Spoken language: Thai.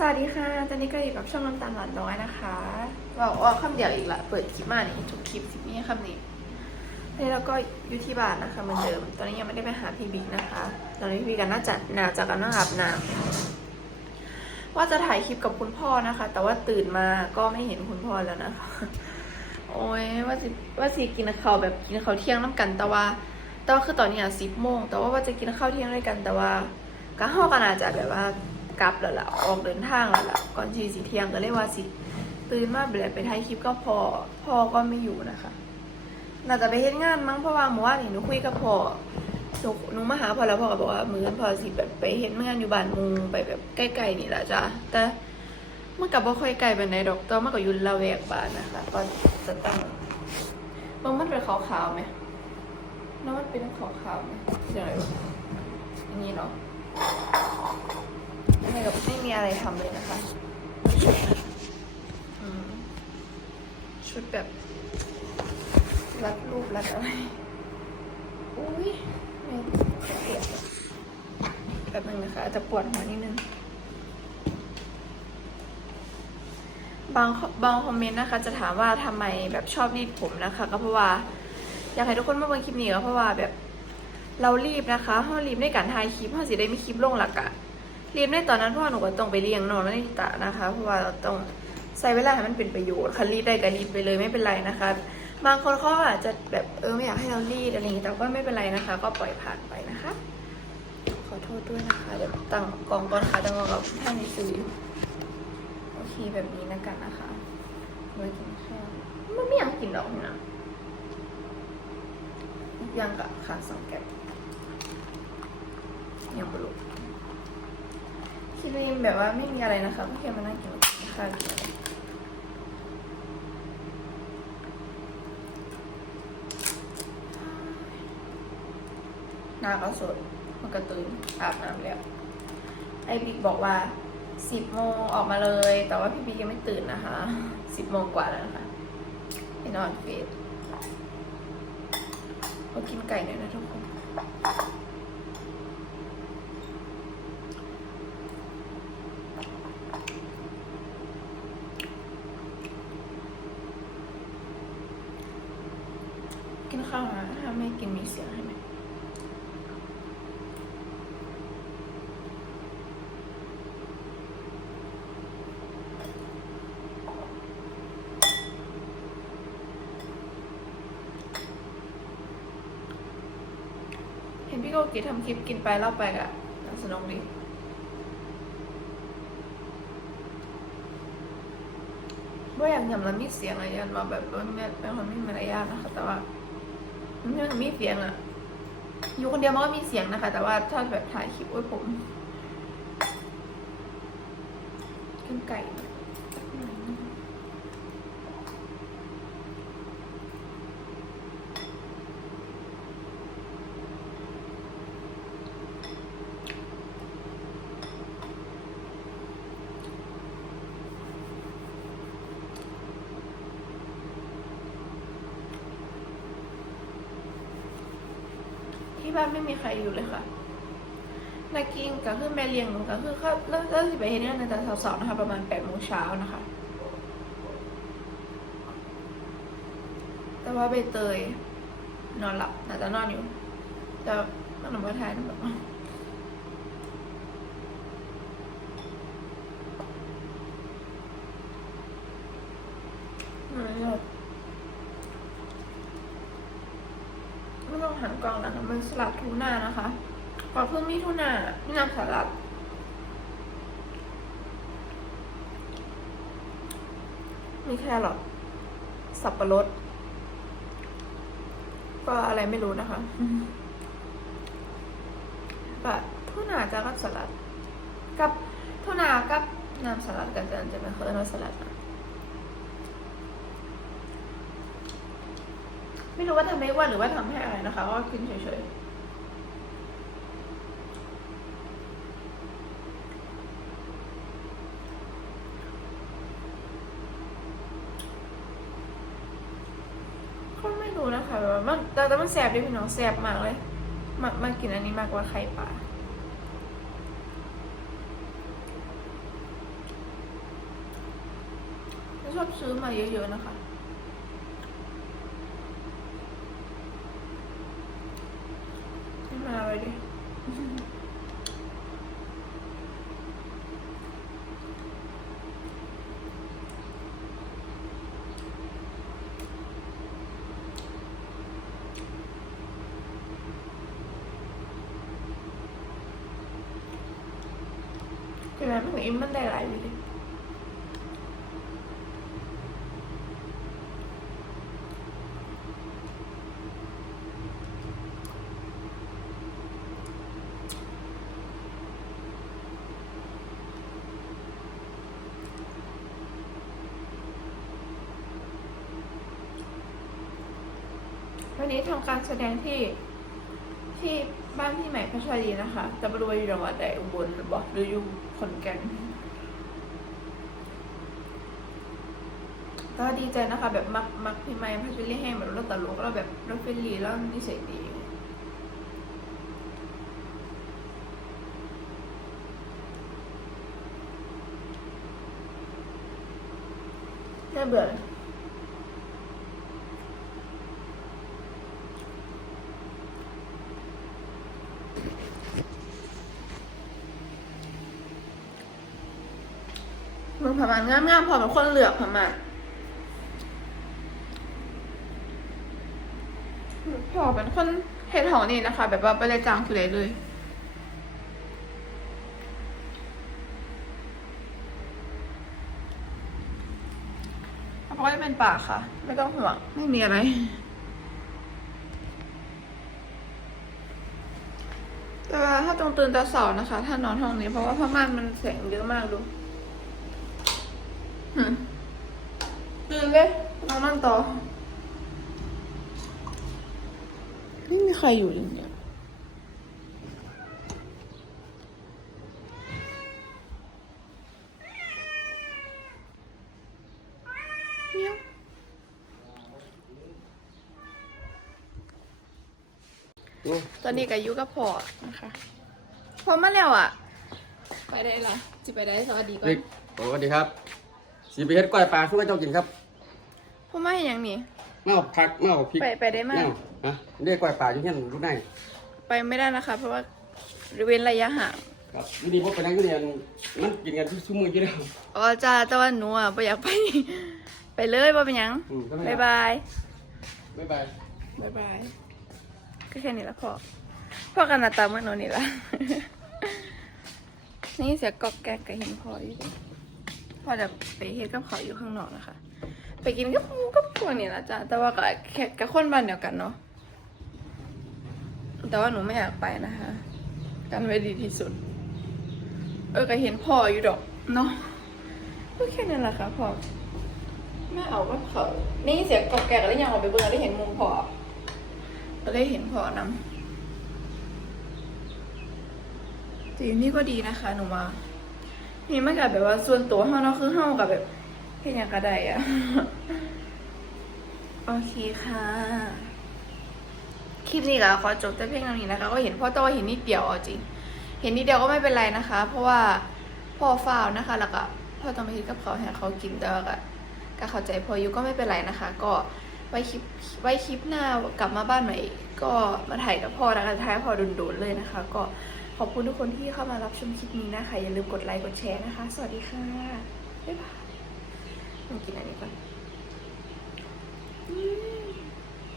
สวัสดีค่ะ ตอนนี้ก็อยู่กับช่องน้ำตาลหวานน้อยนะคะบอกว่าคำเดียวอีกละเปิดคลิปมานี่ทุกคลิปสิบนี่คำนี้นี่แล้วก็อยู่ที่บ้านนะคะเหมือนเดิม ตอนนี้ยังไม่ได้ไปหาพี่บิ๊กนะคะ ตอนนี้พี่บิ๊กกันน่าจะน่าจะกันนั่งอาบน้ำว่าจะถ่ายคลิปกับคุณพ่อนะคะ แต่ว่าตื่นมาก็ไม่เห็นคุณพ่อแล้วนะคะ โอ้ยว่าสิว่าสิกินข้าวแบบกินข้าวเที่ยงน้ำกัน แต่ว่าแต่ว่าคือตอนนี้อะสิบโมงแต่ว่าว่าจะกินข้าวเที่ยงด้วยกันแต่ว่าก็ห้ากันอาจจะแบบว่า กลับแล้วล่ะออกเดินทางแล้วล่ะก่อนที่สิเที่ยงก็เลยว่าสิตื่นมาแบบไปถ่ายคลิปก็พอพ่อก็ไม่อยู่นะคะน่าจะไปเฮ็ดงานมั้งเพราะว่าเมื่อวานนี่หนูคุยกับพ่อหนูหนูมาหาพ่อแล้วพ่อก็บอกว่ามือนพ่อสิแบบไปเฮ็ดงานอยู่บ้านมุงไปแบบใกล้ๆนี่แหละจ้ะแต่มันกับบ่ค่อยไกลปานใดดอกต่ว่ามันก็อยู่ละแวกบ้านนะคะก็จะตั้งมันมันเป็นขาวๆไหมแล้วมันเป็นขาวๆไหมใช่ไหมอย่างนี้เนาะ ไม่กับไม่มีอะไรทำเลยนะคะ ชุดนะอืมชุดแบบ รัดรูปรัดอะไร อุ้ยไม่เปียกอะแบบนึงนะคะอาจจะปวดหัวนิดนึง บางบางคอมเมนต์นะคะ จะถามว่าทำไมแบบชอบรีดผมนะคะ ก็เพราะว่าอยากให้ทุกคนมาเบิ่งคลิปนี้ก็เพราะว่าแบบเรารีบนะคะห้ารีบในการถ่ายคลิปห้าสิได้ไม่คลิปลงหลักอะ รีบในตอนนั้นเพราะว่าหนูก็ต้องไปเลี้ยงน้องแล้วนิตานะคะ เพราะว่าเราต้องใช้เวลาให้มันเป็นประโยชน์ค่ะรีบได้ก็รีบไปเลยไม่เป็นไรนะคะ บางคนเขาอาจจะแบบเออไม่อยากให้เรารีดอะไรอย่างงี้แต่ก็ไม่เป็นไรนะคะ ก็ปล่อยผ่านไปนะคะ ขอโทษด้วยนะคะเดี๋ยวตั้งกล่องก่อนค่ะตั้งกล่องกับท่านในซื้อโอเคแบบนี้นะกันนะคะไว้กินข้าวมันไม่อยากกินดอกนะยังกับขาสองแก็บยังบลุ คิดว่แบบว่าไม่มีอะไรนะคะก็แค่มานั่งกินข้าวกินะหน้าก็สดมันก็ตื่นอาบน้ำแล้วไอ้บิ๊กบอกว่าสิบโมงออกมาเลย แต่ว่าพี่บิ๊กยังไม่ตื่นนะคะสิบโมงกว่าแล้วนะคะไปนอนเฟสเรากินไก่หน่อยนะทุกคน กินข้าวนะถ้าไม่กินมีเสียงให้ไหมเห็นพี่โกกิทำคลิปกินไปเล่าไปอะสนุกดีว่าอยากยำแล้วมีเสียงอะไรยันว่าแบบว่าแม่เป็นคนไม่มีมารยาทนะคะแต่ว่า มันม่มีเสียงอะอยู่คนเดียวมันก็มีเสียงนะคะ แต่ว่าถ้าแบบถ่ายคลิปโอ้ยผมกินไก่หน่อยที่ บ้านไม่มีใครอยู่เลยค่ะนากินก็คือแม่เลี้ยงหนูก็คือเขาเลิกเลิกสิไปเห็นงานในตอนสาวๆนะคะ ประมาณแปดโมงเช้านะคะ แต่ว่าใบเตย นอนหลับน่าจะนอนอยู่แต่มันหนูมาทายนะแบบว่าอืมไม่ต้องหัน กล้องนะคะมันสลัดทูน่านะคะก่อนเพิ่งมีทูน่านี่น้ำสลัด มีแครอทสับปะรด ก็อะไรไม่รู้นะคะก็ทูน่าจะกับสลัด กับทูน่ากับน้ำสลัดกันจะจะเป็นเครื่องสลัดนะ ไม่รู้ว่าทำไม่อ้วนหรือว่าทำให้อะไรนะคะก็กินเฉยๆก็ไม่รู้นะคะแบบว่ามันแต่แต่มันแสบดิพี่น้องแสบมากเลยมามากินอันนี้มากกว่าไข่ปลาชอบซื้อมาเยอะๆนะคะ cái này nó nghĩ mình đây lại vậy วันนี้ทำการแสดงที่ที่บ้านพี่ใหม่พัชรีนะคะ จะไม่รู้ว่าอยู่จังหวัดใดอุบลหรือบอกหรืออยู่ขอนแก่นก็ดีใจนะคะ แบบมักมักพี่ใหม่พัชรีให้แบบรถตลกแล้วแบบรถเฟรนลี่แล้วนิสัยดีน่าเบื่อเลย มึง ผ่านงามงามๆพอเป็นคนเหลือกผ่ามาพอเป็นคนเฮ็ดหอนี่นะคะ แบบว่าไปเลยจางคือเลยเลยเพราะว่าจะเป็นป่าค่ะ ไม่ต้องห่วงไม่มีอะไรแต่ว่าถ้าตรงตื่นตาเสาร์นะคะ ถ้านอนห้องนี้เพราะว่าผ้าม่านมันแสงเยอะมากดู ตื่นเลยนอนนั่งต่อ ไม่มีใครอยู่เลยเนี่ยเมียวตอนนี้กับยุกับพ่อนะคะพอมาแล้วอะ ไปได้ละจิไปได้สวัสดีก่อเฮ้ยนสวัสดีครับ สีไปเฮ็ดก้อยปลาสู้ให้เจ้ากินครับพ่อมาเห็นยังนี่เมาผักเมาพริกไปไปได้มาก เมาฮะเรียกก้อยปลาอยู่เฮียนรู้ได้ไปไม่ได้นะคะ เพราะว่าเว้นระยะห่างครับวิธีพบไปนั่งอยู่เรียนมันกินกันทุกชั่วโมงอยู่แล้ว อ๋อจ้าแต่ว่าหนูอะไม่อยากไป ไปเลยว่าเป็นหยังอืมก็ไม่บายได้บายบ๊ายบายบายบายก็แค่นี้ละพอพ่อกันหน้าตาเหมื่อนหนูนี่ละ นี่เสียงกอกแกกก็เห็นพออยู่ดิพ่ อจะไปเฮ็ดกับเขาอยู่ข้างนอกนะคะ ไปกินกับกับพวกนี้ละจ้าแต่ว่าก็แค่กับคนบ้านเดียวกันเนาะแต่ว่าหนูไม่อยากไปนะคะกันไว้ดีที่สุด เออก็เห็นพ่ออยู่ดอกเนาะก็แค่นั้นแหละค่ะพ่อไม่เอาก็เขานี่เสียงกอกแกกแล้วยังออกไปเบิ่งได้เห็นมุมพ่อก็ได้เห็นพ่อนำแต่อยู่นี่ก็ดีนะคะหนูว่า นี่มันกับแบบว่าส่วนตัวเฮาเนาะคือเฮากับแบบเพียงอย่างกระไดอะโอเคค่ะ คลิปนี้ก็ขอจบแต่เพียงเท่านี้นะคะ ก็เห็นพ่อต่ว่าเห็นนิดเดียวเอาจริง เห็นนิดเดียวก็ไม่เป็นไรนะคะ เพราะว่าพ่อฝ้าวนะคะ แล้วก็พ่อต้องไปคิดกับเขาให้เขากินแต่ว่าก็ก็เข้าใจพออยู่ก็ไม่เป็นไรนะคะ ก็ไว้คลิปไว้คลิปหน้ากลับมาบ้านใหม่ ก็มาถ่ายกับพ่อนะคะถ่ายพ่อโดนๆเลยนะคะ ก็ ขอบคุณทุกคนที่เข้ามารับชมคลิปนี้นะคะ อย่าลืมกดไลค์ กดแชร์นะคะ สวัสดีค่ะ บ๊ายบายลองกินอะไรก่อน